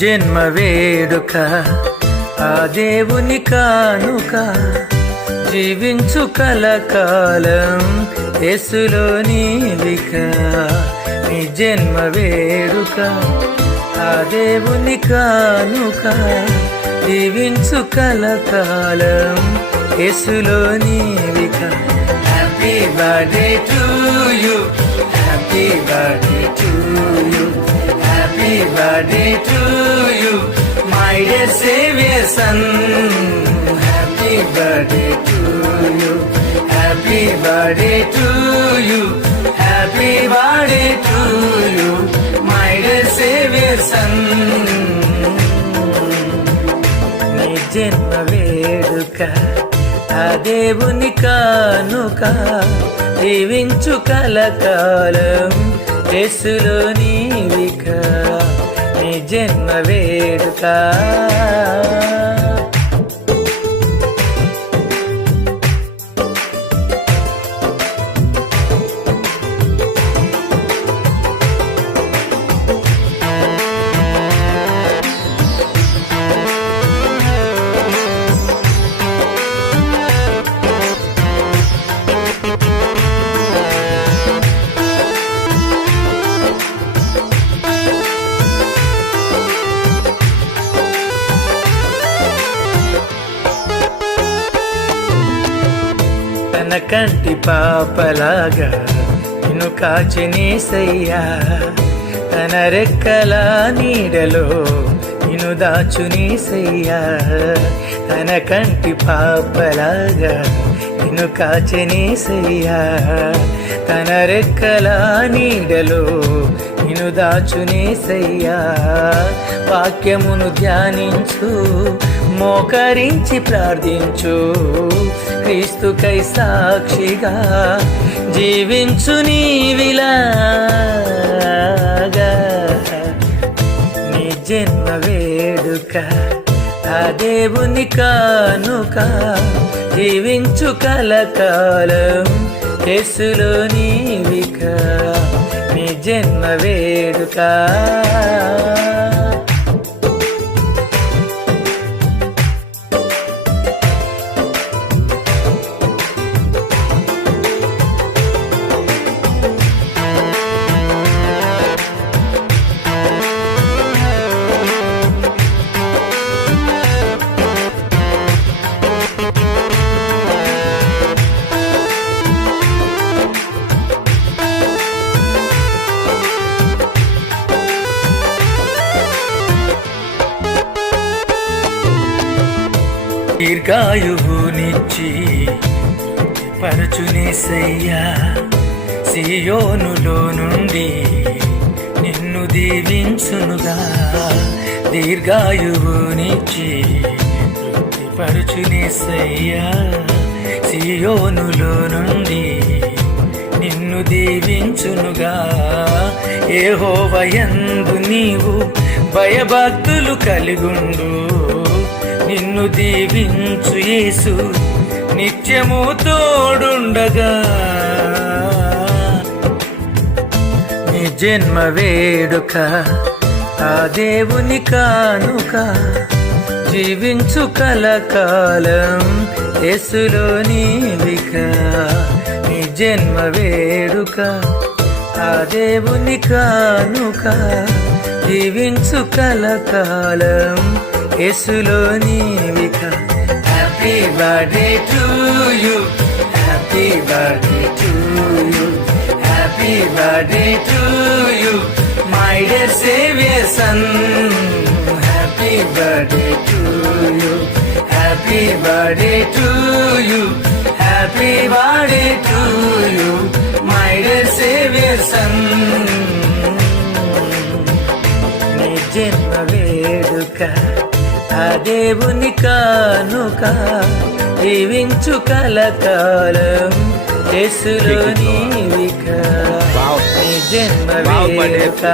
జన్మ వేడుక ఆ దేవుని కానుక జీవించు కలకాలం యేసులో నీవిక. నీ జన్మ వేడుక ఆ దేవుని కానుక జీవించు కలకాలం యేసులో నీవిక. Happy birthday to you, happy birthday to you, happy birthday to you my dear saviour son. Happy birthday to you, happy birthday to you, happy birthday to you my dear saviour son. నీ జన్మ వేడుక ఆ దేవుని కానుక జీవించు కలకాలం యేసులో నీవిక. నీ జన్మ వేడుక తన కంటి పాపలాగా నిన్ను కాచినేసయ్యా, తన రెక్కల నీడలో నిన్ను దాచునేసయ్యా. తన కంటి పాపలాగా నిన్ను కాచినేసయ్యా, తన రెక్కల నీడలో నిన్ను దాచునేసయ్యా. వాక్యమును ధ్యానించు, మోకరించి ప్రార్థించు, క్రీస్తుకై సాక్షిగా జీవించు నీవిలాగా. నీ జన్మ వేడుక ఆ దేవుని కానుక జీవించు కలకాలం యేసులో నీవిక. నీ జన్మ వేడుక దీర్ఘాయువునిచ్చి పరచునేసయ్యా, సియోనులో నుండి నిన్ను దీవించునుగా. దీర్ఘాయువునిచ్చి పరచునేసయ్యా, సియోనులో నుండి నిన్ను దీవించునుగా. యెహోవాయందు నీవు భయభక్తులు కలిగుండు, నిన్ను దీవించు యేసు నిత్యము తోడుండగా. నీ జన్మ వేడుక ఆ దేవుని కానుక జీవించు కలకాలం యేసులో నీవిక. నీ జన్మ వేడుక ఆ దేవుని కానుక జీవించు కలకాలం యేసులో నీవిక. Happy birthday to you, happy birthday to you, happy birthday to you my dear saviour son. Happy birthday to you, happy birthday to you, happy birthday to you my dear saviour son. నీ జన్మ వేడుక ఆ దేవుని కానుక జీవించు కలకాలం యేసులో నీవిక. నీ జన్మ వేడుక